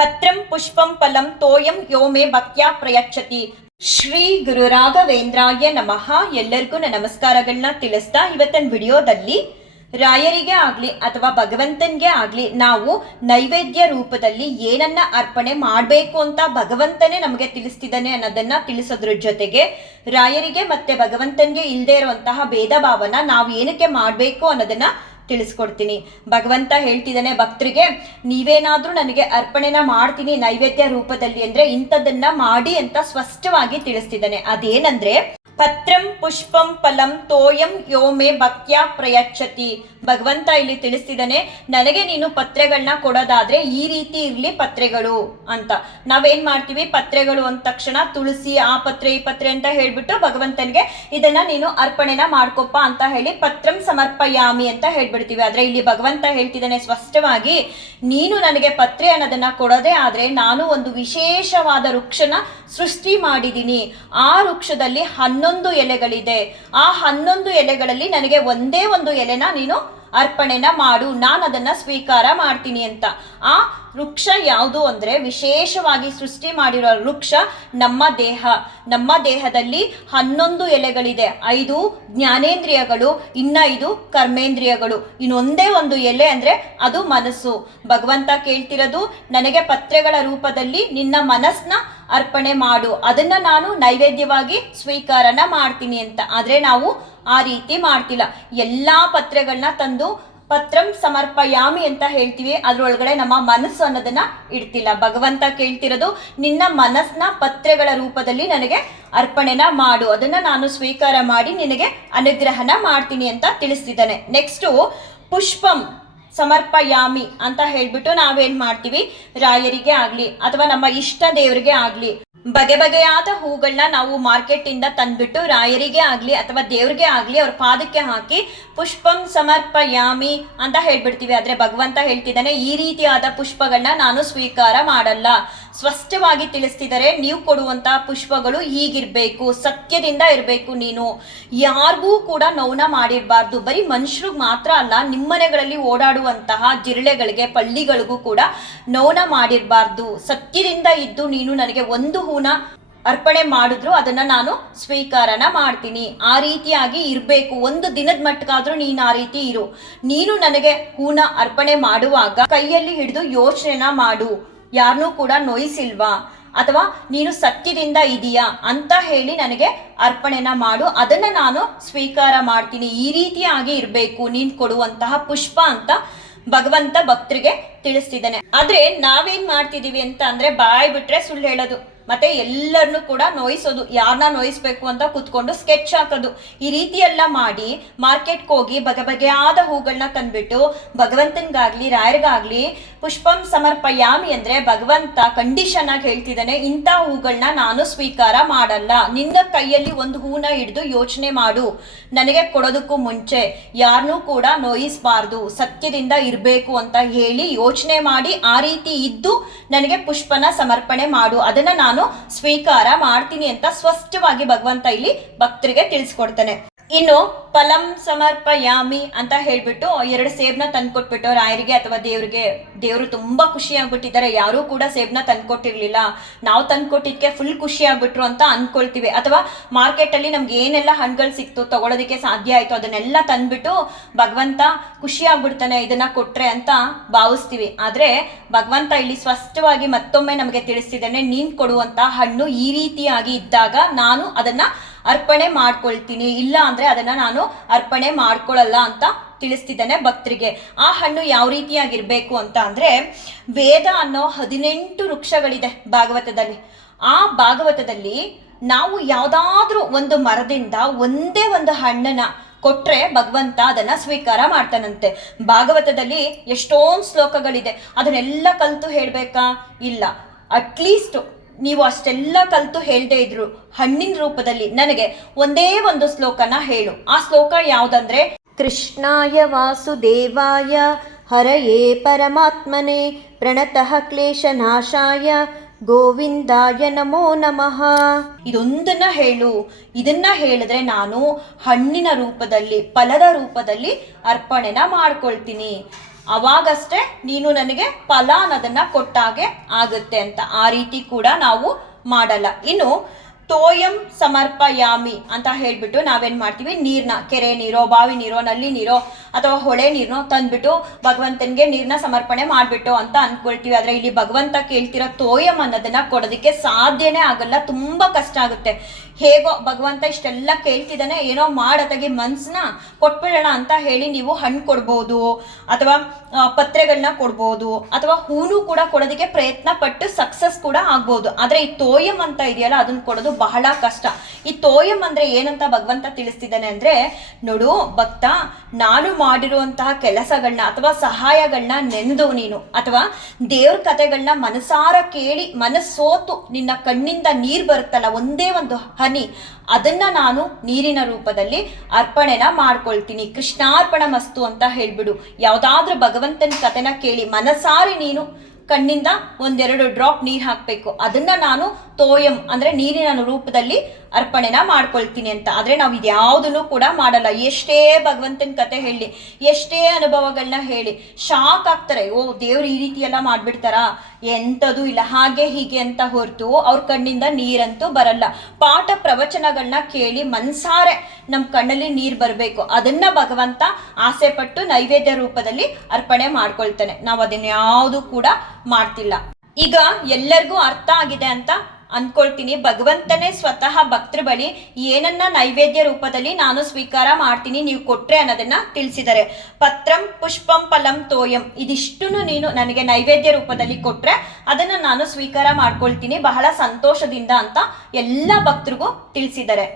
ಪತ್ರಂ ಪುಷ್ಪಂ ಫಲಂ ತೋಯಂ ಯೋಮೆ ಭಕ್ತ್ಯಾ ಪ್ರಯಚ್ಛತಿ. ಶ್ರೀ ಗುರು ರಾಘವೇಂದ್ರಾಯ ನಮಃ. ಎಲ್ಲರಿಗೂ ನನ್ನ ನಮಸ್ಕಾರಗಳನ್ನ ತಿಳಿಸ್ತಾ ಇವತ್ತಿನ ವಿಡಿಯೋದಲ್ಲಿ ರಾಯರಿಗೆ ಆಗ್ಲಿ ಅಥವಾ ಭಗವಂತನಿಗೆ ಆಗ್ಲಿ ನಾವು ನೈವೇದ್ಯ ರೂಪದಲ್ಲಿ ಏನನ್ನ ಅರ್ಪಣೆ ಮಾಡಬೇಕು ಅಂತ ಭಗವಂತನೇ ನಮಗೆ ತಿಳಿಸ್ತಿದ್ದಾನೆ ಅನ್ನೋದನ್ನ ತಿಳಿಸೋದ್ರ ಜೊತೆಗೆ ರಾಯರಿಗೆ ಮತ್ತೆ ಭಗವಂತನಿಗೆ ಇಲ್ಲದೆ ಇರುವಂತಹ ಭೇದ ಭಾವನ ನಾವು ಏನಕ್ಕೆ ಮಾಡಬೇಕು ಅನ್ನೋದನ್ನ ತಿಳಿಸ್ಕೊಡ್ತೀನಿ. ಭಗವಂತ ಹೇಳ್ತಿದ್ದಾನೆ, ಭಕ್ತರಿಗೆ, ನೀವೇನಾದರೂ ನನಗೆ ಅರ್ಪಣೆನ ಮಾಡ್ತೀನಿ ನೈವೇದ್ಯ ರೂಪದಲ್ಲಿ ಅಂದ್ರೆ ಇಂಥದ್ದನ್ನು ಮಾಡಿ ಅಂತ ಸ್ಪಷ್ಟವಾಗಿ ತಿಳಿಸ್ತಿದ್ದಾನೆ. ಅದೇನಂದ್ರೆ ಪತ್ರಂ ಪುಷ್ಪಂ ಫಲಂ ತೋಯಂ ಯೋಮೆ ಭಕ್ತ್ಯ ಪ್ರಯಚ್ಛತಿ. ಭಗವಂತ ಇಲ್ಲಿ ತಿಳಿಸ್ತಿದ್ದಾನೆ, ನನಗೆ ನೀನು ಪತ್ರೆಗಳನ್ನ ಕೊಡೋದಾದ್ರೆ ಈ ರೀತಿ ಇರ್ಲಿ ಪತ್ರೆಗಳು ಅಂತ. ನಾವೇನ್ ಮಾಡ್ತೀವಿ? ಪತ್ರೆಗಳು ಅಂದ ತಕ್ಷಣ ತುಳಸಿ, ಆ ಪತ್ರೆ, ಈ ಪತ್ರೆ ಅಂತ ಹೇಳ್ಬಿಟ್ಟು ಭಗವಂತನಿಗೆ ಇದನ್ನ ನೀನು ಅರ್ಪಣೆನ ಮಾಡ್ಕೊಪ್ಪ ಅಂತ ಹೇಳಿ ಪತ್ರಂ ಸಮರ್ಪಯಾಮಿ ಅಂತ ಹೇಳ್ಬಿಡ್ತೀವಿ. ಆದ್ರೆ ಇಲ್ಲಿ ಭಗವಂತ ಹೇಳ್ತಿದ್ದಾನೆ ಸ್ಪಷ್ಟವಾಗಿ, ನೀನು ನನಗೆ ಪತ್ರೆ ಅನ್ನೋದನ್ನ ಕೊಡೋದೇ ಆದ್ರೆ ನಾನು ಒಂದು ವಿಶೇಷವಾದ ವೃಕ್ಷನ ಸೃಷ್ಟಿ ಮಾಡಿದ್ದೀನಿ. ಆ ವೃಕ್ಷದಲ್ಲಿ ಹನ್ನೊಂದು ಎಲೆಗಳಿದೆ. ಆ ಹನ್ನೊಂದು ಎಲೆಗಳಲ್ಲಿ ನನಗೆ ಒಂದೇ ಒಂದು ಎಲೆನ ನೀನು ಅರ್ಪಣೆನ ಮಾಡು, ನಾನು ಅದನ್ನ ಸ್ವೀಕಾರ ಮಾಡ್ತೀನಿ ಅಂತ. ಆ ವೃಕ್ಷ ಯಾವುದು ಅಂದ್ರೆ ವಿಶೇಷವಾಗಿ ಸೃಷ್ಟಿ ಮಾಡಿರೋ ವೃಕ್ಷ ನಮ್ಮ ದೇಹ. ನಮ್ಮ ದೇಹದಲ್ಲಿ ಹನ್ನೊಂದು ಎಲೆಗಳಿದೆ. ಐದು ಜ್ಞಾನೇಂದ್ರಿಯಗಳು ಇನ್ನ ಐದು ಕರ್ಮೇಂದ್ರಿಯಗಳು. ಇನ್ನೊಂದೇ ಒಂದು ಎಲೆ ಅಂದ್ರೆ ಅದು ಮನಸ್ಸು. ಭಗವಂತ ಕೇಳ್ತಿರೋದು, ನನಗೆ ಪತ್ರೆಗಳ ರೂಪದಲ್ಲಿ ನಿನ್ನ ಮನಸ್ಸನ್ನ ಅರ್ಪಣೆ ಮಾಡು. ಅದನ್ನ ನಾನು ನೈವೇದ್ಯವಾಗಿ ಸ್ವೀಕಾರನ ಮಾಡ್ತೀನಿ ಅಂತ. ಆದ್ರೆ ನಾವು ಆ ರೀತಿ ಮಾಡ್ತಿಲ್ಲ. ಎಲ್ಲಾ ಪತ್ರಗಳನ್ನ ತಂದು ಪತ್ರಂ ಸಮರ್ಪಯಾಮಿ ಅಂತ ಹೇಳ್ತೀವಿ. ಅದರೊಳಗಡೆ ನಮ್ಮ ಮನಸ್ಸು ಅನ್ನೋದನ್ನ ಇಡ್ತಿಲ್ಲ. ಭಗವಂತ ಕೇಳ್ತಿರೋದು ನಿನ್ನ ಮನಸ್ಸನ್ನ ಪತ್ರೆಗಳ ರೂಪದಲ್ಲಿ ನನಗೆ ಅರ್ಪಣೆನ ಮಾಡು. ಅದನ್ನ ನಾನು ಸ್ವೀಕಾರ ಮಾಡಿ ನಿನಗೆ ಅನುಗ್ರಹನ ಮಾಡ್ತೀನಿ ಅಂತ ತಿಳಿಸ್ತಿದ್ದಾನೆ. ನೆಕ್ಸ್ಟು ಪುಷ್ಪಂ. ಸಮರ್ಪಯಾಮಿ ಅಂತ ಹೇಳ್ಬಿಟ್ಟು ನಾವೇನ್ ಮಾಡ್ತೀವಿ? ರಾಯರಿಗೆ ಆಗ್ಲಿ ಅಥವಾ ನಮ್ಮ ಇಷ್ಟ ದೇವರಿಗೆ ಆಗ್ಲಿ. ಬಗೆ ಬಗೆಯಾದ ಹೂಗಳನ್ನ ನಾವು ಮಾರ್ಕೆಟಿಂದ ತಂದ್ಬಿಟ್ಟು ರಾಯರಿಗೆ ಆಗ್ಲಿ ಅಥವಾ ದೇವ್ರಿಗೆ ಆಗ್ಲಿ ಅವ್ರ ಪಾದಕ್ಕೆ ಹಾಕಿ ಪುಷ್ಪಂ ಸಮರ್ಪಯಾಮಿ ಅಂತ ಹೇಳ್ಬಿಡ್ತೀವಿ. ಆದ್ರೆ ಭಗವಂತ ಹೇಳ್ತಿದ್ದಾನೆ, ಈ ರೀತಿಯಾದ ಪುಷ್ಪಗಳನ್ನ ನಾನು ಸ್ವೀಕಾರ ಮಾಡಲ್ಲ. ಸ್ಪಷ್ಟವಾಗಿ ತಿಳಿಸ್ತಿದ್ದಾರೆ, ನೀವು ಕೊಡುವಂತ ಪುಷ್ಪಗಳು ಹೀಗಿರ್ಬೇಕು, ಸತ್ಯದಿಂದ ಇರಬೇಕು ನೀನು. ಯಾರಿಗೂ ಕೂಡ ನೌನ ಮಾಡಿರಬಾರ್ದು. ಬರೀ ಮನುಷ್ಯರಿಗೆ ಮಾತ್ರ ಅಲ್ಲ ನಿಮ್ಮನೆಗಳಲ್ಲಿ ಓಡಾಡುವಂತಹ ಜಿರಳೆಗಳಿಗೆ, ಪಳ್ಳಿಗಳಿಗೂ ಕೂಡ ನೌನ ಮಾಡಿರಬಾರ್ದು. ಸತ್ಯದಿಂದ ಇದ್ದು ನೀನು ನನಗೆ ಒಂದು ಹೂನ ಅರ್ಪಣೆ ಮಾಡಿದ್ರು ಅದನ್ನ ನಾನು ಸ್ವೀಕಾರನ ಮಾಡ್ತೀನಿ. ಆ ರೀತಿಯಾಗಿ ಇರಬೇಕು. ಒಂದು ದಿನದ ಮಟ್ಟಕ್ಕಾದ್ರೂ ನೀನು ಆ ರೀತಿ ಇರು. ನೀನು ನನಗೆ ಹೂನ ಅರ್ಪಣೆ ಮಾಡುವಾಗ ಕೈಯಲ್ಲಿ ಹಿಡಿದು ಯೋಚನೆನ ಮಾಡು. ಯಾರನ್ನೂ ಕೂಡ ನೋಯಿಸಿಲ್ವಾ? ಅಥವಾ ನೀನು ಸತ್ಯದಿಂದ ಇದೀಯಾ ಅಂತ ಹೇಳಿ ನನಗೆ ಅರ್ಪಣೆನ ಮಾಡು. ಅದನ್ನ ನಾನು ಸ್ವೀಕಾರ ಮಾಡ್ತೀನಿ. ಈ ರೀತಿಯಾಗಿ ಇರಬೇಕು. ನೀನ್ ಕೊಡುವಂತಹ ಪುಷ್ಪ ಅಂತ ಭಗವಂತ ಭಕ್ತರಿಗೆ ತಿಳಿಸ್ತಿದ್ದಾನೆ. ಆದ್ರೆ ನಾವೇನ್ ಮಾಡ್ತಿದೀವಿ ಅಂತ ಅಂದ್ರೆ ಬಾಯ್ ಬಿಟ್ರೆ ಸುಳ್ಳು ಹೇಳೋದು. ಮತ್ತೆ ಎಲ್ಲರನ್ನೂ ಕೂಡ ನೋಯಿಸೋದು. ಯಾರನ್ನ ನೋಯಿಸ್ಬೇಕು ಅಂತ ಕುತ್ಕೊಂಡು ಸ್ಕೆಚ್ ಹಾಕೋದು. ಈ ರೀತಿ ಎಲ್ಲ ಮಾಡಿ ಮಾರ್ಕೆಟ್ಗೆ ಹೋಗಿ ಬಗೆ ಬಗೆಯಾದ ಹೂಗಳನ್ನ ತಂದ್ಬಿಟ್ಟು ಭಗವಂತನಿಗಾಗ್ಲಿ, ರಾಯರಿಗಾಗ್ಲಿ ಪುಷ್ಪಂ ಸಮರ್ಪಯಾಮಿ ಅಂದ್ರೆ ಭಗವಂತ ಕಂಡೀಷನ್ ಆಗಿ ಹೇಳ್ತಿದ್ದಾನೆ, ಇಂಥ ಹೂಗಳನ್ನ ನಾನು ಸ್ವೀಕಾರ ಮಾಡಲ್ಲ. ನಿನ್ನ ಕೈಯಲ್ಲಿ ಒಂದು ಹೂನ ಹಿಡಿದು ಯೋಚನೆ ಮಾಡು. ನನಗೆ ಕೊಡೋದಕ್ಕೂ ಮುಂಚೆ ಯಾರನ್ನೂ ಕೂಡ ನೋಯಿಸಬಾರ್ದು, ಸತ್ಯದಿಂದ ಇರಬೇಕು ಅಂತ ಹೇಳಿ ಯೋಚನೆ ಮಾಡಿ ಆ ರೀತಿ ಇದ್ದು ನನಗೆ ಪುಷ್ಪನ ಸಮರ್ಪಣೆ ಮಾಡು. ಅದನ್ನ ನಾನು ಸ್ವೀಕಾರ ಮಾಡ್ತೀನಿ ಅಂತ ಸ್ಪಷ್ಟವಾಗಿ ಭಗವಂತ ಇಲ್ಲಿ ಭಕ್ತರಿಗೆ ತಿಳಿಸ್ಕೊಡ್ತಾನೆ. ಇನ್ನು ಫಲಂ ಸಮರ್ಪಯಾಮಿ ಅಂತ ಹೇಳ್ಬಿಟ್ಟು ಎರಡು ಸೇಬ್ನ ತಂದ್ಕೊಟ್ಬಿಟ್ಟು ರಾಯರಿಗೆ ಅಥವಾ ದೇವ್ರಿಗೆ. ದೇವರು ತುಂಬಾ ಖುಷಿ ಆಗ್ಬಿಟ್ಟಿದ್ದಾರೆ ಯಾರೂ ಕೂಡ ಸೇಬ್ನ ತಂದ್ಕೊಟ್ಟಿರ್ಲಿಲ್ಲ. ನಾವು ತಂದ್ಕೊಟ್ಟಿದ್ಕೆ ಫುಲ್ ಖುಷಿ ಆಗ್ಬಿಟ್ರು ಅಂತ ಅನ್ಕೊಳ್ತೀವಿ. ಅಥವಾ ಮಾರ್ಕೆಟ್ ಅಲ್ಲಿ ನಮ್ಗೆ ಏನೆಲ್ಲ ಹಣ್ಣುಗಳು ಸಿಕ್ತು ತಗೊಳೋದಕ್ಕೆ ಸಾಧ್ಯ ಆಯ್ತು ಅದನ್ನೆಲ್ಲ ತಂದ್ಬಿಟ್ಟು ಭಗವಂತ ಖುಷಿ ಆಗ್ಬಿಡ್ತಾನೆ ಇದನ್ನ ಕೊಟ್ರೆ ಅಂತ ಭಾವಿಸ್ತೀವಿ. ಆದ್ರೆ ಭಗವಂತ ಇಲ್ಲಿ ಸ್ಪಷ್ಟವಾಗಿ ಮತ್ತೊಮ್ಮೆ ನಮಗೆ ತಿಳಿಸ್ತಿದ್ದಾನೆ, ನೀನ್ ಕೊಡುವಂತ ಹಣ್ಣು ಈ ರೀತಿಯಾಗಿ ಇದ್ದಾಗ ನಾನು ಅದನ್ನ ಅರ್ಪಣೆ ಮಾಡ್ಕೊಳ್ತೀನಿ. ಇಲ್ಲ ಅಂದ್ರೆ ಅದನ್ನ ನಾನು ಅರ್ಪಣೆ ಮಾಡ್ಕೊಳ್ಳಲ್ಲ ಅಂತ ತಿಳಿಸ್ತಿದ್ದಾನೆ ಭಕ್ತರಿಗೆ. ಆ ಹಣ್ಣು ಯಾವ ರೀತಿಯಾಗಿರ್ಬೇಕು ಅಂತ ಅಂದ್ರೆ ವೇದ ಅನ್ನೋ ಹದಿನೆಂಟು ವೃಕ್ಷಗಳಿದೆ ಭಾಗವತದಲ್ಲಿ. ಆ ಭಾಗವತದಲ್ಲಿ ನಾವು ಯಾವುದಾದ್ರೂ ಒಂದು ಮರದಿಂದ ಒಂದೇ ಒಂದು ಹಣ್ಣನ್ನ ಕೊಟ್ಟರೆ ಭಗವಂತ ಅದನ್ನ ಸ್ವೀಕಾರ ಮಾಡ್ತಾನಂತೆ. ಭಾಗವತದಲ್ಲಿ ಎಷ್ಟೊಂದು ಶ್ಲೋಕಗಳಿದೆ. ಅದನ್ನೆಲ್ಲ ಕಲ್ತು ಹೇಳಬೇಕಾ? ಇಲ್ಲ. ಅಟ್ಲೀಸ್ಟ್ ನೀವು ಅಷ್ಟೆಲ್ಲ ಕಲಿತು ಹೇಳದೇ ಇದ್ರು ಹಣ್ಣಿನ ರೂಪದಲ್ಲಿ ನನಗೆ ಒಂದೇ ಒಂದು ಶ್ಲೋಕನ ಹೇಳು. ಆ ಶ್ಲೋಕ ಯಾವುದಂದ್ರೆ, ಕೃಷ್ಣಾಯ ವಾಸುದೇವಾಯ, ಹರಯೇ ಪರಮಾತ್ಮನೆ, ಪ್ರಣತಃ ಕ್ಲೇಶನಾಶಾಯ, ಗೋವಿಂದಾಯ ನಮೋ ನಮಃ. ಇದೊಂದನ್ನ ಹೇಳು. ಇದನ್ನ ಹೇಳಿದ್ರೆ ನಾನು ಹಣ್ಣಿನ ರೂಪದಲ್ಲಿ, ಫಲದ ರೂಪದಲ್ಲಿ ಅರ್ಪಣೆನ ಮಾಡ್ಕೊಳ್ತೀನಿ. ಅವಾಗಷ್ಟೇ ನೀನು ನನಗೆ ಫಲ ಅನ್ನೋದನ್ನು ಕೊಟ್ಟಾಗೆ ಆಗುತ್ತೆ ಅಂತ. ಆ ರೀತಿ ಕೂಡ ನಾವು ಮಾಡಲ್ಲ. ಇನ್ನು ತೋಯಂ ಸಮರ್ಪಯಾಮಿ ಅಂತ ಹೇಳಿಬಿಟ್ಟು ನಾವೇನು ಮಾಡ್ತೀವಿ? ನೀರ್ನ, ಕೆರೆ ನೀರೋ, ಬಾವಿ ನೀರೋ, ನಲ್ಲಿ ನೀರೋ ಅಥವಾ ಹೊಳೆ ನೀರ್ನೋ ತಂದ್ಬಿಟ್ಟು ಭಗವಂತನಿಗೆ ನೀರ್ನ ಸಮರ್ಪಣೆ ಮಾಡ್ಬಿಟ್ಟು ಅಂತ ಅಂದ್ಕೊಳ್ತೀವಿ ಆದ್ರೆ ಇಲ್ಲಿ ಭಗವಂತ ಕೇಳ್ತಿರೋ ತೋಯಂ ಅನ್ನೋದನ್ನ ಕೊಡೋದಕ್ಕೆ ಸಾಧ್ಯನೇ ಆಗಲ್ಲ. ತುಂಬಾ ಕಷ್ಟ ಆಗುತ್ತೆ. ಹೇಗೋ ಭಗವಂತ ಇಷ್ಟೆಲ್ಲ ಕೇಳ್ತಿದ್ದಾನೆ, ಏನೋ ಮಾಡತಾಗಿ ಮನ್ಸನ್ನ ಕೊಟ್ಬಿಡೋಣ ಅಂತ ಹೇಳಿ ನೀವು ಹಣ್ಣು ಕೊಡ್ಬೋದು, ಅಥವಾ ಪತ್ರೆಗಳನ್ನ ಕೊಡ್ಬೋದು, ಅಥವಾ ಹೂನು ಕೂಡ ಕೊಡೋದಕ್ಕೆ ಪ್ರಯತ್ನ ಪಟ್ಟು ಸಕ್ಸಸ್ ಕೂಡ ಆಗ್ಬೋದು. ಆದರೆ ಈ ತೋಯಂ ಅಂತ ಇದೆಯಲ್ಲ, ಅದನ್ನ ಕೊಡೋದು ಬಹಳ ಕಷ್ಟ. ಈ ತೋಯಂ ಅಂದ್ರೆ ಏನಂತ ಭಗವಂತ ತಿಳಿಸ್ತಿದ್ದಾನೆ ಅಂದ್ರೆ, ನೋಡು ಭಕ್ತ, ನಾನು ಮಾಡಿರುವಂತಹ ಕೆಲಸಗಳನ್ನ ಅಥವಾ ಸಹಾಯಗಳನ್ನ ನೆನೆದು ನೀನು, ಅಥವಾ ದೇವ್ರ ಕಥೆಗಳನ್ನ ಮನಸಾರ ಕೇಳಿ ಮನಸ್ಸೋತು, ನಿನ್ನ ಕಣ್ಣಿಂದ ನೀರು ಬರುತ್ತಲ್ಲ, ಒಂದೇ ಒಂದು ಅದನ್ನ ನಾನು ನೀರಿನ ರೂಪದಲ್ಲಿ ಅರ್ಪಣೆನ ಮಾಡ್ಕೊಳ್ತೀನಿ. ಕೃಷ್ಣಾರ್ಪಣ ಮಸ್ತು ಅಂತ ಹೇಳ್ಬಿಡು. ಯಾವ್ದಾದ್ರೂ ಭಗವಂತನ ಕಥೆನ ಕೇಳಿ ಮನಸಾರಿ ನೀನು ಕಣ್ಣಿಂದ ಒಂದೆರಡು ಡ್ರಾಪ್ ನೀರು ಹಾಕ್ಬೇಕು. ಅದನ್ನ ನಾನು ತೋಯಂ, ಅಂದ್ರೆ ನೀರಿನ ರೂಪದಲ್ಲಿ ಅರ್ಪಣೆನ ಮಾಡ್ಕೊಳ್ತೀನಿ ಅಂತ. ಆದ್ರೆ ನಾವು ಇದ್ಯಾವುದನ್ನು ಕೂಡ ಮಾಡಲ್ಲ. ಎಷ್ಟೇ ಭಗವಂತನ ಕತೆ ಹೇಳಿ, ಎಷ್ಟೇ ಅನುಭವಗಳನ್ನ ಹೇಳಿ, ಶಾಕ್ ಆಗ್ತಾರೆ. ಓ, ದೇವ್ರು ಈ ರೀತಿ ಎಲ್ಲ ಮಾಡ್ಬಿಡ್ತಾರಾ? ಎಂಥದ್ದು ಇಲ್ಲ. ಹಾಗೆ ಹೀಗೆ ಅಂತ ಹೊರತು ಅವ್ರ ಕಣ್ಣಿಂದ ನೀರಂತೂ ಬರಲ್ಲ. ಪಾಠ ಪ್ರವಚನಗಳನ್ನ ಕೇಳಿ ಮನ್ಸಾರೆ ನಮ್ಮ ಕಣ್ಣಲ್ಲಿ ನೀರು ಬರಬೇಕು. ಅದನ್ನ ಭಗವಂತ ಆಸೆ ಪಟ್ಟು ನೈವೇದ್ಯ ರೂಪದಲ್ಲಿ ಅರ್ಪಣೆ ಮಾಡ್ಕೊಳ್ತಾನೆ. ನಾವು ಅದನ್ನ ಯಾವುದು ಕೂಡ ಮಾಡ್ತಿಲ್ಲ. ಈಗ ಎಲ್ಲರಿಗೂ ಅರ್ಥ ಆಗಿದೆ ಅಂತ ಅನ್ಕೊಳ್ತೀನಿ. ಭಗವಂತನೇ ಸ್ವತಃ ಭಕ್ತರ ಬಳಿ ಏನನ್ನ ನೈವೇದ್ಯ ರೂಪದಲ್ಲಿ ನಾನು ಸ್ವೀಕಾರ ಮಾಡ್ತೀನಿ, ನೀವು ಕೊಟ್ರೆ ಅನ್ನೋದನ್ನ ತಿಳಿಸಿದ್ದಾರೆ. ಪತ್ರಂ ಪುಷ್ಪಂ ಫಲಂ ತೋಯಂ. ಇದಿಷ್ಟನ್ನು ನೀನು ನನಗೆ ನೈವೇದ್ಯ ರೂಪದಲ್ಲಿ ಕೊಟ್ರೆ ಅದನ್ನ ನಾನು ಸ್ವೀಕಾರ ಮಾಡ್ಕೊಳ್ತೀನಿ. ಬಹಳ ಸಂತೋಷದಿಂದ ಅಂತ ಎಲ್ಲ ಭಕ್ತರಿಗೂ ತಿಳಿಸಿದ್ದಾರೆ.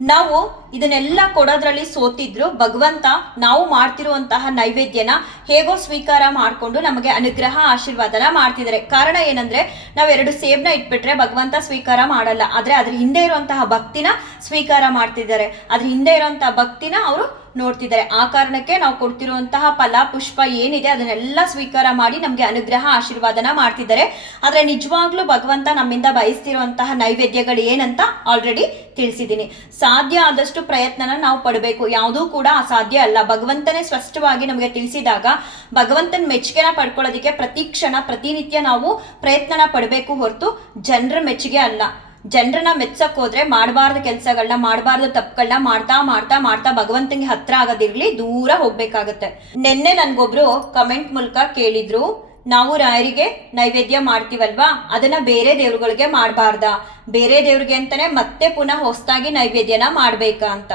ನಾವು ಇದನ್ನೆಲ್ಲ ಕೊಡೋದ್ರಲ್ಲಿ ಸೋತಿದ್ರು, ಭಗವಂತ ನಾವು ಮಾಡ್ತಿರುವಂತಹ ನೈವೇದ್ಯನ ಹೇಗೋ ಸ್ವೀಕಾರ ಮಾಡಿಕೊಂಡು ನಮಗೆ ಅನುಗ್ರಹ, ಆಶೀರ್ವಾದನ ಮಾಡ್ತಿದ್ದಾರೆ. ಕಾರಣ ಏನಂದ್ರೆ ನಾವು ಎರಡು ಸೇಬ್ನ ಇಟ್ಬಿಟ್ರೆ ಭಗವಂತ ಸ್ವೀಕಾರ ಮಾಡಲ್ಲ. ಆದ್ರೆ ಅದ್ರ ಹಿಂದೆ ಇರುವಂತಹ ಭಕ್ತಿನ ಸ್ವೀಕಾರ ಮಾಡ್ತಿದ್ದಾರೆ. ಅದ್ರ ಹಿಂದೆ ಇರುವಂತಹ ಭಕ್ತಿನ ಅವರು ನೋಡ್ತಿದ್ದಾರೆ. ಆ ಕಾರಣಕ್ಕೆ ನಾವು ಕೊಡ್ತಿರುವಂತಹ ಫಲ, ಪುಷ್ಪ ಏನಿದೆ ಅದನ್ನೆಲ್ಲ ಸ್ವೀಕಾರ ಮಾಡಿ ನಮಗೆ ಅನುಗ್ರಹ, ಆಶೀರ್ವಾದನ ಮಾಡ್ತಿದ್ದಾರೆ. ಆದರೆ ನಿಜವಾಗ್ಲೂ ಭಗವಂತ ನಮ್ಮಿಂದ ಬಯಸ್ತಿರುವಂತಹ ನೈವೇದ್ಯಗಳು ಏನಂತ ಆಲ್ರೆಡಿ ತಿಳಿಸಿದ್ದೀನಿ. ಸಾಧ್ಯ ಆದಷ್ಟು ಪ್ರಯತ್ನನ ನಾವು ಪಡಬೇಕು. ಯಾವುದೂ ಕೂಡ ಅಸಾಧ್ಯ ಅಲ್ಲ. ಭಗವಂತನೇ ಸ್ಪಷ್ಟವಾಗಿ ನಮಗೆ ತಿಳಿಸಿದಾಗ ಭಗವಂತನ ಮೆಚ್ಚುಗೆನ ಪಡ್ಕೊಳ್ಳೋದಕ್ಕೆ ಪ್ರತಿ ಕ್ಷಣ, ಪ್ರತಿನಿತ್ಯ ನಾವು ಪ್ರಯತ್ನನ ಪಡಬೇಕು ಹೊರತು ಜನರ ಮೆಚ್ಚುಗೆ ಅಲ್ಲ. ಜನರನ್ನ ಮೆಚ್ಚಕ್ ಹೋದ್ರೆ ಮಾಡಬಾರ್ದ ಕೆಲಸಗಳನ್ನ ಮಾಡಬಾರ್ದ ತಪ್ಪುಗಳನ್ನ ಮಾಡ್ತಾ ಮಾಡ್ತಾ ಮಾಡ್ತಾ ಭಗವಂತನಿಗೆ ಹತ್ರ ಆಗೋದಿರ್ಲಿ, ದೂರ ಹೋಗ್ಬೇಕಾಗತ್ತೆ. ನಿನ್ನೆ ನನ್ಗೊಬ್ರು ಕಮೆಂಟ್ ಮೂಲಕ ಕೇಳಿದ್ರು, ನಾವು ರಾಯರಿಗೆ ನೈವೇದ್ಯ ಮಾಡ್ತೀವಲ್ವಾ? ಅದನ್ನ ಬೇರೆ ದೇವ್ರುಗಳಿಗೆ ಮಾಡಬಾರ್ದ. ಬೇರೆ ದೇವ್ರಿಗೆ ಅಂತಾನೆ ಮತ್ತೆ ಪುನಃ ಹೊಸದಾಗಿ ನೈವೇದ್ಯನ ಮಾಡ್ಬೇಕಾ ಅಂತ.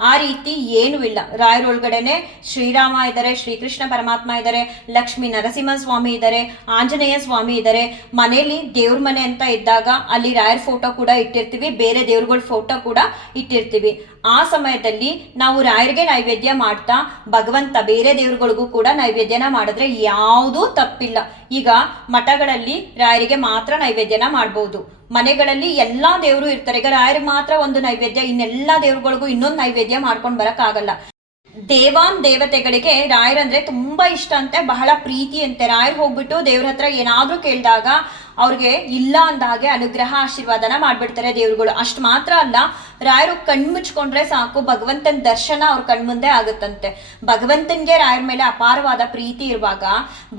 ಆ ರೀತಿ ಏನೂ ಇಲ್ಲ. ರಾಯರೊಳಗಡೆನೆ ಶ್ರೀರಾಮ ಇದ್ದಾರೆ ಶ್ರೀಕೃಷ್ಣ ಪರಮಾತ್ಮ ಇದ್ದಾರೆ ಲಕ್ಷ್ಮೀ ನರಸಿಂಹ ಸ್ವಾಮಿ ಇದ್ದಾರೆ ಆಂಜನೇಯ ಸ್ವಾಮಿ ಇದ್ದಾರೆ ಮನೆಯಲ್ಲಿ ದೇವ್ರ ಮನೆ ಅಂತ ಇದ್ದಾಗ ಅಲ್ಲಿ ರಾಯರ್ ಫೋಟೋ ಕೂಡ ಇಟ್ಟಿರ್ತೀವಿ, ಬೇರೆ ದೇವ್ರಗಳ ಫೋಟೋ ಕೂಡ ಇಟ್ಟಿರ್ತೀವಿ. ಆ ಸಮಯದಲ್ಲಿ ನಾವು ರಾಯರಿಗೆ ನೈವೇದ್ಯ ಮಾಡ್ತಾ, ಭಗವಂತ ಬೇರೆ ದೇವ್ರುಗಳಿಗೂ ಕೂಡ ನೈವೇದ್ಯನ ಮಾಡಿದ್ರೆ ಯಾವುದೂ ತಪ್ಪಿಲ್ಲ. ಈಗ ಮಠಗಳಲ್ಲಿ ರಾಯರಿಗೆ ಮಾತ್ರ ನೈವೇದ್ಯನ ಮಾಡ್ಬೋದು. ಮನೆಗಳಲ್ಲಿ ಎಲ್ಲಾ ದೇವರು ಇರ್ತಾರೆ. ಈಗ ರಾಯರಿಗೆ ಮಾತ್ರ ಒಂದು ನೈವೇದ್ಯ, ಇನ್ನೆಲ್ಲ ದೇವ್ರುಗಳಿಗೂ ಇನ್ನೊಂದು ನೈವೇದ್ಯ ಮಾಡ್ಕೊಂಡು ಬರಕ್ಕಾಗಲ್ಲ. ದೇವಾನ್ ದೇವತೆಗಳಿಗೆ ರಾಯರಂದ್ರೆ ತುಂಬಾ ಇಷ್ಟ ಅಂತೆ, ಬಹಳ ಪ್ರೀತಿ ಅಂತೆ. ರಾಯರ್ ಹೋಗ್ಬಿಟ್ಟು ದೇವ್ರ ಹತ್ರ ಏನಾದ್ರೂ ಕೇಳಿದಾಗ ಅವ್ರಿಗೆ ಇಲ್ಲ ಅಂದ ಹಾಗೆ ಅನುಗ್ರಹ ಆಶೀರ್ವಾದನ ಮಾಡ್ಬಿಡ್ತಾರೆ ದೇವ್ರುಗಳು. ಅಷ್ಟು ಮಾತ್ರ ಅಲ್ಲ, ರಾಯರು ಕಣ್ಮುಚ್ಕೊಂಡ್ರೆ ಸಾಕು, ಭಗವಂತನ ದರ್ಶನ ಅವ್ರ ಕಣ್ಮುಂದೆ ಆಗುತ್ತಂತೆ. ಭಗವಂತನಿಗೆ ರಾಯರ ಮೇಲೆ ಅಪಾರವಾದ ಪ್ರೀತಿ ಇರುವಾಗ,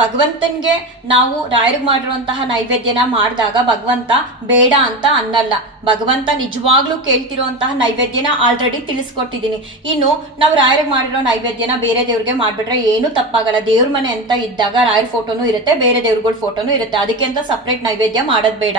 ಭಗವಂತನಿಗೆ ನಾವು ರಾಯರಿಗೆ ಮಾಡಿರುವಂತಹ ನೈವೇದ್ಯನ ಮಾಡಿದಾಗ ಭಗವಂತ ಬೇಡ ಅಂತ ಅನ್ನಲ್ಲ. ಭಗವಂತ ನಿಜವಾಗ್ಲೂ ಕೇಳ್ತಿರುವಂತಹ ನೈವೇದ್ಯನ ಆಲ್ರೆಡಿ ತಿಳಿಸ್ಕೊಟ್ಟಿದ್ದೀನಿ. ಇನ್ನು ನಾವು ರಾಯರಿಗೆ ಮಾಡಿರೋ ನೈವೇದ್ಯನ ಬೇರೆ ದೇವ್ರಿಗೆ ಮಾಡ್ಬಿಟ್ರೆ ಏನು ತಪ್ಪಾಗಲ್ಲ. ದೇವ್ರ ಮನೆ ಅಂತ ಇದ್ದಾಗ ರಾಯರ ಫೋಟೋನು ಇರುತ್ತೆ, ಬೇರೆ ದೇವ್ರಗಳ ಫೋಟೋನು ಇರುತ್ತೆ. ಅದಕ್ಕೆ ಅಂತ ಸಪ್ರೇಟ್ ನೈವೇದ್ಯ ಮಾಡೋದ್ ಬೇಡ.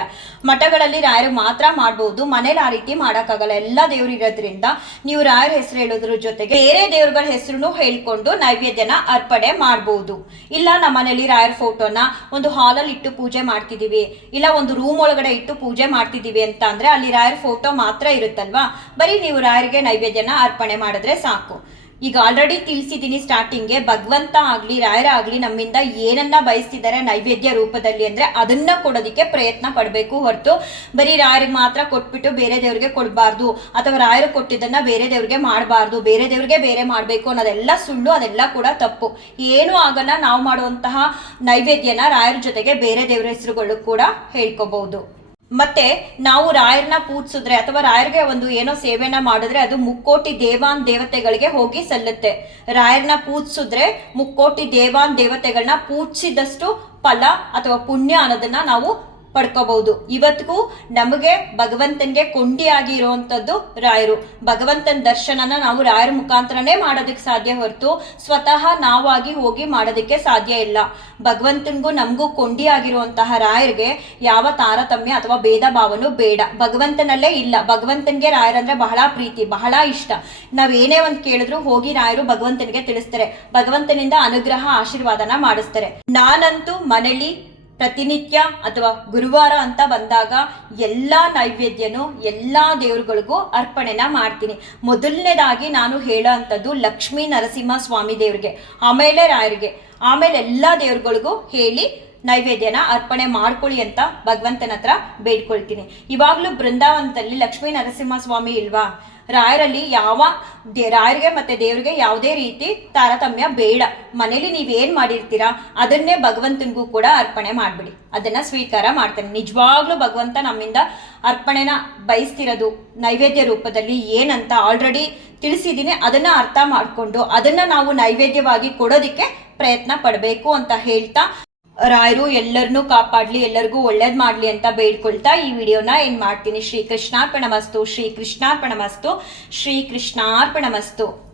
ಮಠಗಳಲ್ಲಿ ರಾಯರು ಮಾತ್ರ ಮಾಡಬಹುದು ಮನೇಲಿ ಆ ರೀತಿ ಮಾಡೋಕ್ಕಾಗಲ್ಲ. ಎಲ್ಲ ದೇವ್ರು ಇರೋದ್ರಿಂದ ನೀವು ರಾಯರ ಹೆಸರು ಹೇಳೋದ್ರ ಜೊತೆಗೆ ಬೇರೆ ದೇವ್ರಗಳ ಹೆಸರು ಹೇಳ್ಕೊಂಡು ನೈವೇದ್ಯನ ಅರ್ಪಣೆ ಮಾಡಬಹುದು ಇಲ್ಲ ನಮ್ಮ ಮನೇಲಿ ರಾಯರ ಫೋಟೋನ ಒಂದು ಹಾಲಲ್ಲಿ ಇಟ್ಟು ಪೂಜೆ ಮಾಡ್ತಿದೀವಿ, ಇಲ್ಲ ಒಂದು ರೂಮ್ ಒಳಗಡೆ ಇಟ್ಟು ಪೂಜೆ ಮಾಡ್ತಿದೀವಿ ಅಂತ ಅಲ್ಲಿ ರಾಯರ ಫೋಟೋ ಮಾತ್ರ ಇರುತ್ತಲ್ವಾ? ಬರೀ ನೀವು ರಾಯರಿಗೆ ನೈವೇದ್ಯನ ಅರ್ಪಣೆ ಮಾಡಿದ್ರೆ ಸಾಕು. ಈಗ ಆಲ್ರೆಡಿ ತಿಳಿಸಿದ್ದೀನಿ ಸ್ಟಾರ್ಟಿಂಗ್ಗೆ ಭಗವಂತ ಆಗಲಿ, ರಾಯರ ಆಗ್ಲಿ ನಮ್ಮಿಂದ ಏನನ್ನ ಬಯಸ್ತಿದ್ದಾರೆ ನೈವೇದ್ಯ ರೂಪದಲ್ಲಿ ಅಂದ್ರೆ ಅದನ್ನ ಕೊಡೋದಕ್ಕೆ ಪ್ರಯತ್ನ ಪಡಬೇಕು ಹೊರತು ಬರೀ ರಾಯರಿಗೆ ಮಾತ್ರ ಕೊಟ್ಬಿಟ್ಟು ಬೇರೆ ದೇವ್ರಿಗೆ ಕೊಡಬಾರ್ದು. ಅಥವಾ ರಾಯರು ಕೊಟ್ಟಿದ್ದನ್ನ ಬೇರೆ ದೇವ್ರಿಗೆ ಮಾಡಬಾರ್ದು. ಬೇರೆ ದೇವ್ರಿಗೆ ಬೇರೆ ಮಾಡಬೇಕು ಅನ್ನೋದೆಲ್ಲ ಸುಳ್ಳು, ಅದೆಲ್ಲ ಕೂಡ ತಪ್ಪು. ಏನೂ ಆಗಲ್ಲ, ನಾವು ಮಾಡುವಂತಹ ನೈವೇದ್ಯನ ರಾಯರ ಜೊತೆಗೆ ಬೇರೆ ದೇವ್ರ ಹೆಸರುಗಳು ಕೂಡ ಹೇಳ್ಕೋಬಹುದು. ಮತ್ತೆ ನಾವು ರಾಯರ್ನ ಪೂಜಿಸಿದ್ರೆ ಅಥವಾ ರಾಯರ್ಗೆ ಒಂದು ಏನೋ ಸೇವೆನ ಮಾಡಿದ್ರೆ ಅದು ಮುಕ್ಕೋಟಿ ದೇವಾನ್ ದೇವತೆಗಳಿಗೆ ಹೋಗಿ ಸಲ್ಲುತ್ತೆ. ರಾಯರ್ನ ಪೂಜಿಸಿದ್ರೆ ಮುಕ್ಕೋಟಿ ದೇವಾನ್ ದೇವತೆಗಳನ್ನ ಪೂಜಿಸಿದಷ್ಟು ಫಲ ಅಥವಾ ಪುಣ್ಯ ಅನ್ನೋದನ್ನ ನಾವು ಪಡ್ಕೋಬಹುದು. ಇವತ್ತಿಗೂ ನಮಗೆ ಭಗವಂತನ್ಗೆ ಆಗಿ ಇರುವಂತದ್ದು ರಾಯರು. ಭಗವಂತನ ದರ್ಶನನ ನಾವು ರಾಯರ ಮುಖಾಂತರನೇ ಮಾಡೋದಕ್ಕೆ ಸಾಧ್ಯ ಹೊರತು ಸ್ವತಃ ನಾವಾಗಿ ಹೋಗಿ ಮಾಡೋದಕ್ಕೆ ಸಾಧ್ಯ ಇಲ್ಲ. ಭಗವಂತನಿಗೂ ನಮಗೂ ಕೊಂಡಿ ಆಗಿರುವಂತಹ ರಾಯರಿಗೆ ಯಾವ ತಾರತಮ್ಯ ಅಥವಾ ಭೇದ ಭಾವನೂ ಬೇಡ. ಭಗವಂತನಲ್ಲೇ ಇಲ್ಲ. ಭಗವಂತನಿಗೆ ರಾಯರಂದ್ರೆ ಬಹಳ ಪ್ರೀತಿ, ಬಹಳ ಇಷ್ಟ. ನಾವು ಏನೇ ಒಂದ್ ಕೇಳಿದ್ರು ಹೋಗಿ ರಾಯರು ಭಗವಂತನಿಗೆ ತಿಳಿಸ್ತಾರೆ. ಭಗವಂತನಿಂದ ಅನುಗ್ರಹ, ಆಶೀರ್ವಾದನ ಮಾಡಿಸ್ತಾರೆ. ನಾನಂತೂ ಮನೇಲಿ ಪ್ರತಿನಿತ್ಯ ಅಥವಾ ಗುರುವಾರ ಅಂತ ಬಂದಾಗ ಎಲ್ಲ ನೈವೇದ್ಯನು ಎಲ್ಲ ದೇವ್ರುಗಳಿಗೂ ಅರ್ಪಣೆನ ಮಾಡ್ತೀನಿ. ಮೊದಲನೇದಾಗಿ ನಾನು ಹೇಳೋ ಅಂಥದ್ದು ಲಕ್ಷ್ಮೀ ನರಸಿಂಹ ಸ್ವಾಮಿ ದೇವ್ರಿಗೆ, ಆಮೇಲೆ ರಾಯರಿಗೆ, ಆಮೇಲೆ ಎಲ್ಲ ದೇವ್ರುಗಳಿಗೂ ಹೇಳಿ ನೈವೇದ್ಯನ ಅರ್ಪಣೆ ಮಾಡ್ಕೊಳ್ಳಿ ಅಂತ ಭಗವಂತನ ಹತ್ರ ಬೇಡ್ಕೊಳ್ತೀನಿ. ಇವಾಗಲೂ ಬೃಂದಾವನದಲ್ಲಿ ಲಕ್ಷ್ಮೀ ನರಸಿಂಹ ಸ್ವಾಮಿ ಇಲ್ವಾ? ರಾಯರಲ್ಲಿ ಯಾವ ದೇ ರಾಯರಿಗೆ ಮತ್ತೆ ದೇವರಿಗೆ ಯಾವುದೇ ರೀತಿ ತಾರತಮ್ಯ ಬೇಡ. ಮನೇಲಿ ನೀವೇನ್ ಮಾಡಿರ್ತೀರಾ, ಅದನ್ನೇ ಭಗವಂತನಿಗೂ ಕೂಡ ಅರ್ಪಣೆ ಮಾಡಿಬಿಡಿ. ಅದನ್ನ ಸ್ವೀಕಾರ ಮಾಡ್ತಾನೆ. ನಿಜವಾಗ್ಲೂ ಭಗವಂತ ನಮ್ಮಿಂದ ಅರ್ಪಣೆನ ಬಯಸ್ತಿರೋದು ನೈವೇದ್ಯ ರೂಪದಲ್ಲಿ ಏನಂತ ಆಲ್ರೆಡಿ ತಿಳಿಸಿದ್ದೀನಿ. ಅದನ್ನ ಅರ್ಥ ಮಾಡಿಕೊಂಡು ಅದನ್ನ ನಾವು ನೈವೇದ್ಯವಾಗಿ ಕೊಡೋದಕ್ಕೆ ಪ್ರಯತ್ನ ಪಡಬೇಕು ಅಂತ ಹೇಳ್ತಾ ರಾಯರು ಎಲ್ಲರನ್ನೂ ಕಾಪಾಡ್ಲಿ, ಎಲ್ಲರಿಗೂ ಒಳ್ಳೇದು ಮಾಡ್ಲಿ ಅಂತ ಬೇಡ್ಕೊಳ್ತಾ ಈ ವಿಡಿಯೋನ ಏನು ಮಾಡ್ತೀನಿ? ಶ್ರೀ ಕೃಷ್ಣಾರ್ಪಣಮಸ್ತು ಶ್ರೀ ಕೃಷ್ಣಾರ್ಪಣಮಸ್ತು ಶ್ರೀ ಕೃಷ್ಣಾರ್ಪಣಮಸ್ತು